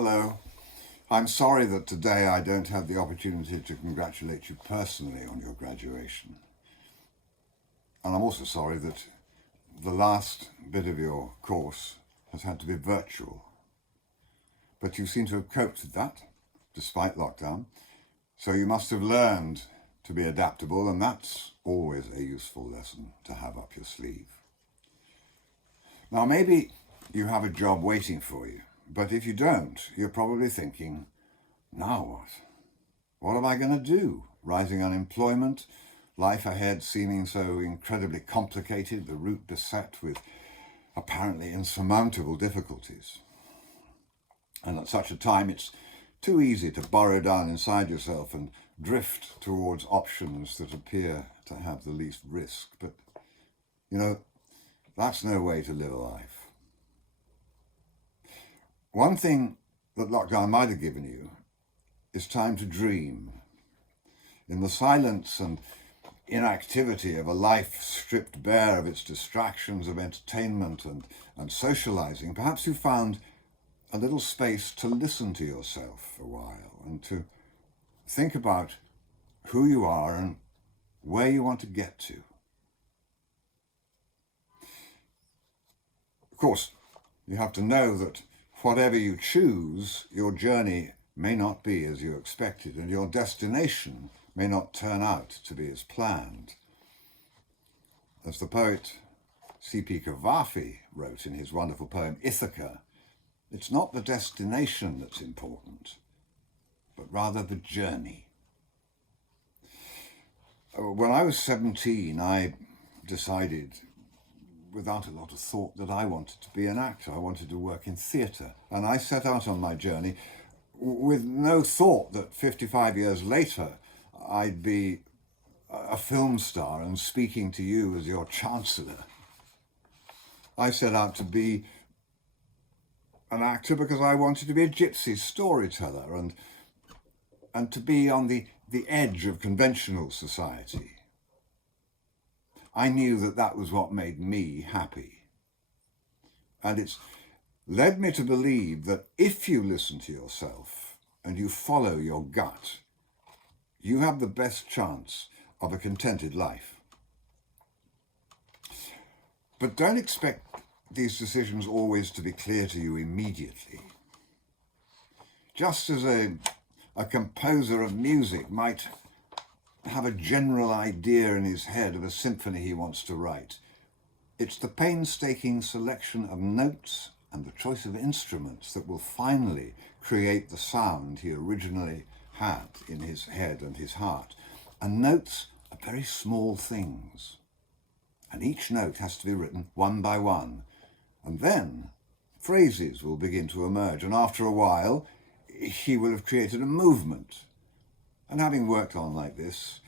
Hello. I'm sorry that today I don't have the opportunity to congratulate you personally on your graduation. And I'm also sorry that the last bit of your course has had to be virtual. But you seem to have coped with that, despite lockdown. So you must have learned to be adaptable, and that's always a useful lesson to have up your sleeve. Now, maybe you have a job waiting for you, but if you don't, you're probably thinking, now what? What am I going to do? Rising unemployment, life ahead seeming so incredibly complicated, the route beset with apparently insurmountable difficulties. And at such a time, it's too easy to burrow down inside yourself and drift towards options that appear to have the least risk. But, that's no way to live a life. One thing that lockdown might have given you is time to dream. In the silence and inactivity of a life stripped bare of its distractions of entertainment and socializing, perhaps you found a little space to listen to yourself a while and to think about who you are and where you want to get to. Of course, you have to know that whatever you choose, your journey may not be as you expected, and your destination may not turn out to be as planned. As the poet C.P. Cavafy wrote in his wonderful poem Ithaca, it's not the destination that's important, but rather the journey. When I was 17, I decided, without a lot of thought, that I wanted to be an actor. I wanted to work in theatre. And I set out on my journey with no thought that 55 years later I'd be a film star and speaking to you as your Chancellor. I set out to be an actor because I wanted to be a gypsy storyteller and to be on the edge of conventional society. I knew that that was what made me happy. And it's led me to believe that if you listen to yourself and you follow your gut, you have the best chance of a contented life. But don't expect these decisions always to be clear to you immediately. Just as a composer of music might have a general idea in his head of a symphony he wants to write, it's the painstaking selection of notes and the choice of instruments that will finally create the sound he originally had in his head and his heart. And notes are very small things, and each note has to be written one by one. And then phrases will begin to emerge, and after a while he will have created a movement. And having worked on like this,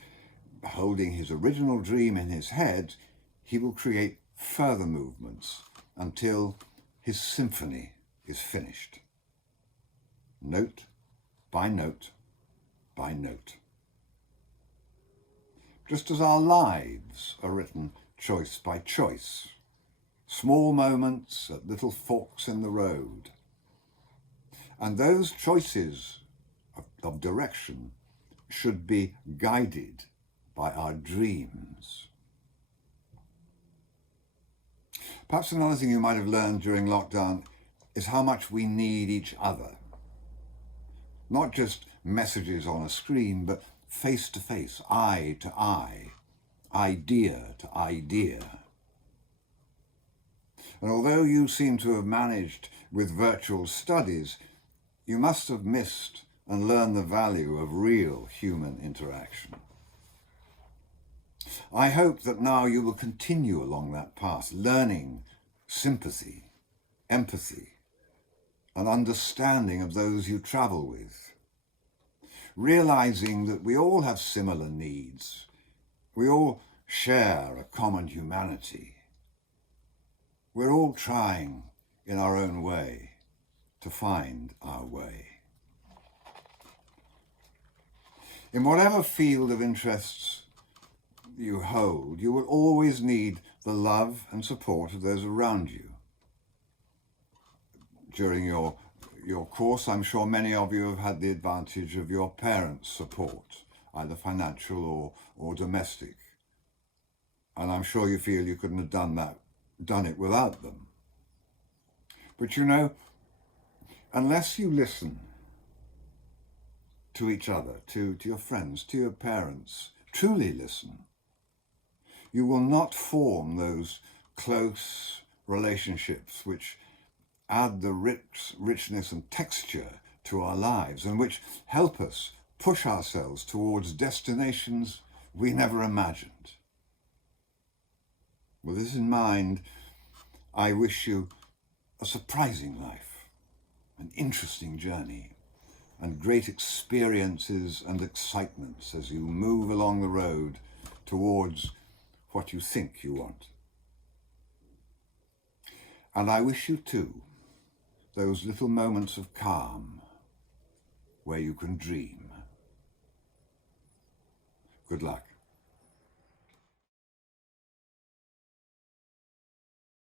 holding his original dream in his head, he will create further movements until his symphony is finished. Note by note by note. Just as our lives are written choice by choice, small moments at little forks in the road. And those choices of direction should be guided by our dreams. Perhaps another thing you might have learned during lockdown is how much we need each other. Not just messages on a screen, but face to face, eye to eye, idea to idea. And although you seem to have managed with virtual studies, you must have missed and learned the value of real human interaction. I hope that now you will continue along that path, learning sympathy, empathy, and understanding of those you travel with, realizing that we all have similar needs. We all share a common humanity. We're all trying in our own way to find our way. In whatever field of interests you hold, you will always need the love and support of those around you during your your course, I'm sure many of you have had the advantage of your parents' support, either financial or domestic. And I'm sure you feel you couldn't have done it without them. But you know, unless you listen to each other, to your friends, to your parents, truly listen, you will not form those close relationships which add the richness and texture to our lives and which help us push ourselves towards destinations we never imagined. With this in mind, I wish you a surprising life, an interesting journey, and great experiences and excitements as you move along the road towards what you think you want. And I wish you too those little moments of calm where you can dream. Good luck.